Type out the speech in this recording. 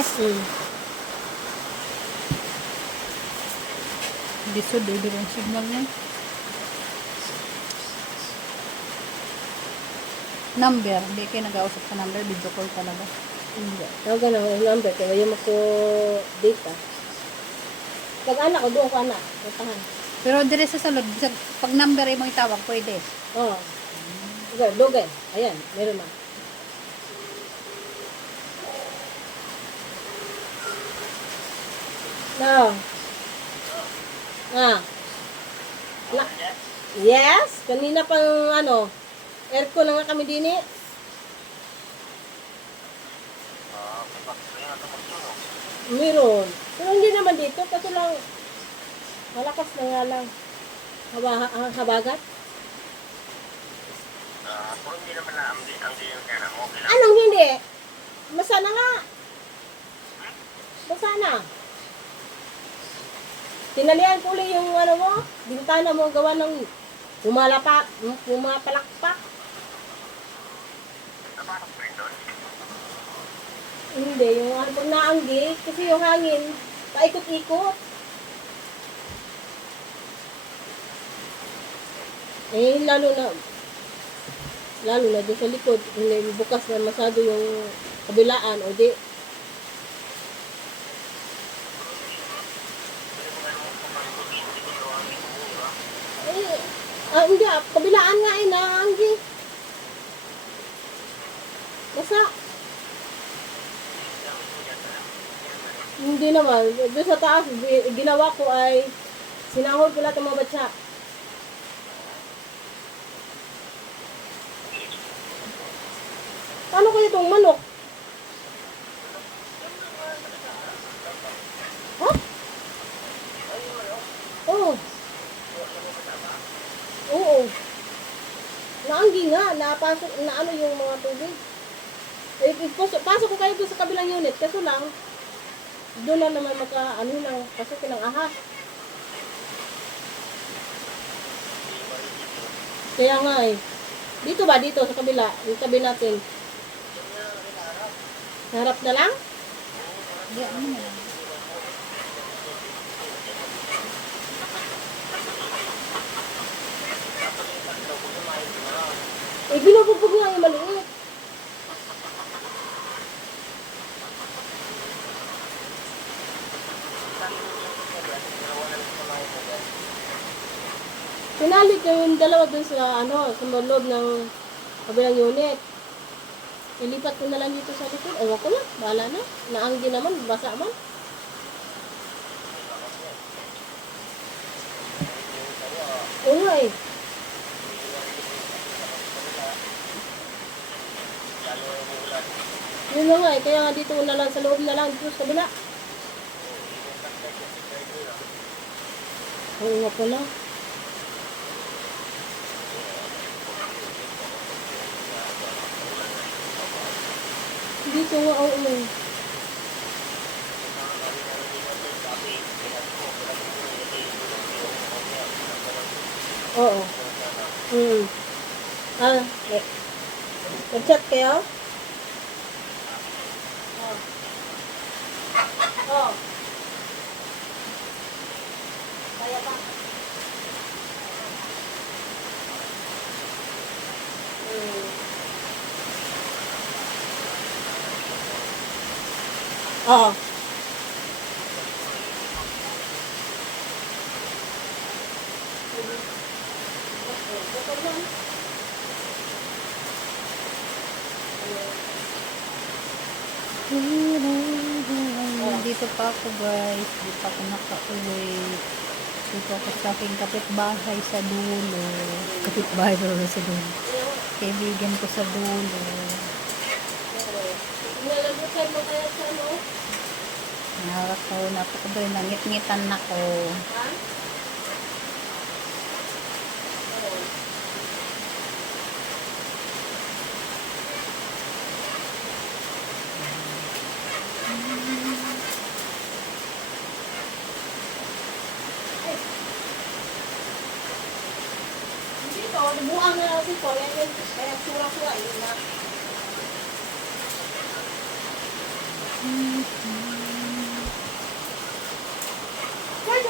Hmm. Hindi so, dulo yung signal niya. Number, hindi kayo nag-ausap sa number, video call talaga. Hindi. Tawagan ako yung number. Kaya yung ako data. Pag anak ko, doon ko anak. Matahan. Pero dire sa salod, pag number ay mo itawag, pwede. Oo. Okay, dogay. Ayan, meron na. No. Ah. Yes. Kanina pang aircon na nga kami din eh. Meron. Pero hindi naman dito. Kaso lang, malakas na nga lang. Habagat. Kung hindi naman na ang yung kaya mo, kailangan. Anong hindi? Basa na nga. Basa na. Tinalian ko ulit yung mo, bintana mo gawa ng pumapalakpak. Napasok pa rin doon. Hindi, yung pag naanggi, kasi yung hangin, paikot-ikot. Eh, lalo na doon sa likod, hindi bukas na masyado yung kabilaan, o di. Hindi, kabilaan nga eh, naanggi. Basta, hindi naman. Doon sa taas, ginawa ko ay sinahod ko lahat ng mga batsa. Paano kayo itong manok? Ha? Oo. Oo. Naanggi nga, napasok, na ano yung mga tubig. Eh, pasok ko kayo doon sa kabilang unit, kaso lang, doon lang naman pasukin ng ahas. Kaya nga eh. Dito ba? Dito sa kabila. Yung tabi natin. Harap na lang? Hindi, ano na lang. Eh, binububog nga yung maliit. Pinalit yung dalawa dun sa sa loob ng kabilang unit. Ilipat ko na lang dito sa likod. Ewan ko na, bahala na. Naanggi naman, basa man. Oo nga eh. Yun na nga eh, kaya nga dito na lang sa loob na lang, dito sa kabila. Oo nga pala. Dito nga, oo. Oo. Nag-chat kayo? Oo. Kaya ba? Oo. Dito pa ako guys, dito pa ako naka-uwi. Dito ako sa aking kapitbahay sa dulo. Kapitbahay sa dulo. Kaibigan ko sa dulo. Nalabutan mo kaya sa Narak ko, napakadoy, nangit-ngitan na ko. Ha? Dito, buang na si Paul. Kaya sura-sura yun na.